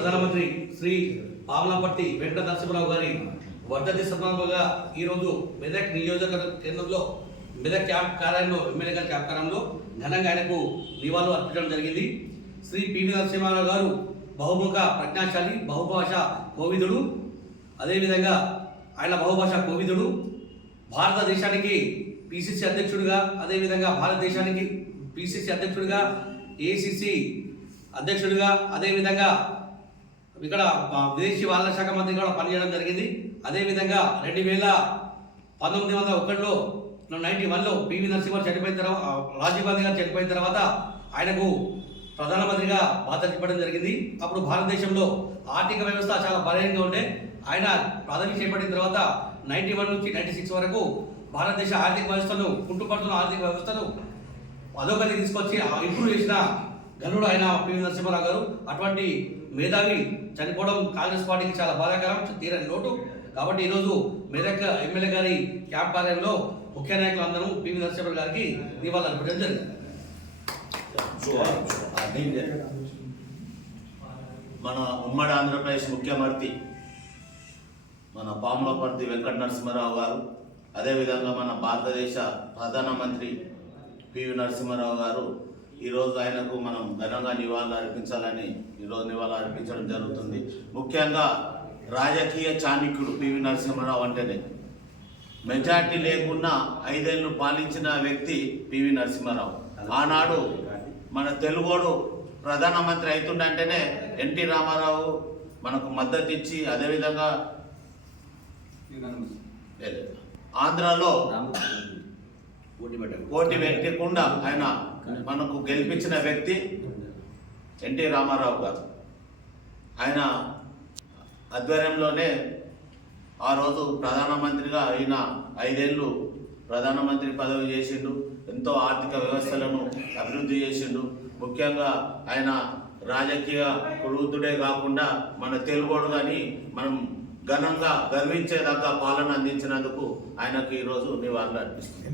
ప్రధానమంత్రి శ్రీ పాములపర్తి వెంకట నరసింహరావు గారి వర్ధంతి సందర్భంగా ఈరోజు మెదక్ నియోజకవర్గ కేంద్రంలో మెదక్ క్యాంప్ కార్యాలయంలో ఎమ్మెల్యే గారి క్యాంప్ కార్యాలయంలో ఘనంగా ఆయనకు నివాళులు అర్పించడం జరిగింది. శ్రీ పివి నరసింహారావు గారు బహుముఖ ప్రజ్ఞాశాలి, బహుభాష కోవిదుడు. అదేవిధంగా ఆయన బహుభాష కోవిదుడు. భారతదేశానికి పిసిసి అధ్యక్షుడిగా, అదేవిధంగా భారతదేశానికి పిసిసి అధ్యక్షుడిగా, ఏసిసి అధ్యక్షుడిగా, అదేవిధంగా ఇక్కడ విదేశీ వాళ్ళ శాఖ మంత్రి కూడా పనిచేయడం జరిగింది. అదేవిధంగా 1901లో 91లో పివి నరసింహ చనిపోయిన తర్వాత, రాజీవ్ గాంధీ గారు చనిపోయిన తర్వాత ఆయనకు ప్రధానమంత్రిగా బాధ్యత ఇవ్వడం జరిగింది. అప్పుడు భారతదేశంలో ఆర్థిక వ్యవస్థ చాలా బలహీనంగా ఉండే. ఆయన పదవి చేపట్టిన తర్వాత 91 నుంచి 96 వరకు భారతదేశ ఆర్థిక వ్యవస్థను, కుంటుపడుతున్న ఆర్థిక వ్యవస్థను అధోగతి తీసుకొచ్చి ఇంప్రూవ్ చేసిన ఘనుడు ఆయన పివి నరసింహారావు గారు. అటువంటి మేధావి చనిపోవడం కాంగ్రెస్ పార్టీకి చాలా బాధాకరం, తీరని లోటు. కాబట్టి ఈరోజు మెదక్ ఎమ్మెల్యే గారి క్యాంప్ కార్యాలయంలో ముఖ్య నాయకులు అందరూ పివి నరసింహారావు గారికి నివాళులు అర్పించడం జరిగింది. మన ఉమ్మడి ఆంధ్రప్రదేశ్ ముఖ్యమంత్రి మన పాములపర్తి వెంకట నరసింహారావు గారు, అదేవిధంగా మన భారతదేశ ప్రధానమంత్రి పివి నరసింహారావు గారు, ఈరోజు ఆయనకు మనం ఘనంగా నివాళులు అర్పించాలని ఈరోజు నివాళులు అర్పించడం జరుగుతుంది. ముఖ్యంగా రాజకీయ చాణక్యుడు పివి నరసింహారావు అంటేనే మెజార్టీ లేకున్నా 5 ఏళ్ళు పాలించిన వ్యక్తి పివి నరసింహారావు. ఆనాడు మన తెలుగోడు ప్రధానమంత్రి అవుతుండంటేనే ఎన్టీ రామారావు మనకు మద్దతు ఇచ్చి, అదేవిధంగా ఆంధ్రాలో పోటీ పెట్టకుండా ఆయన మనకు గెలిపించిన వ్యక్తి ఎన్టీ రామారావు గారు. ఆయన ఆధ్వర్యంలోనే ఆ రోజు ప్రధానమంత్రిగా ఆయన 5 ఏళ్ళు ప్రధానమంత్రి పదవి చేసిండు. ఎంతో ఆర్థిక వ్యవస్థలను అభివృద్ధి చేసిండు. ముఖ్యంగా ఆయన రాజకీయ వృద్ధుడే కాకుండా మన తెలుగోడు కానీ మనం ఘనంగా గర్వించేదాకా పాలన అందించినందుకు ఆయనకు ఈరోజు నివాళులు అర్పిస్తుంది.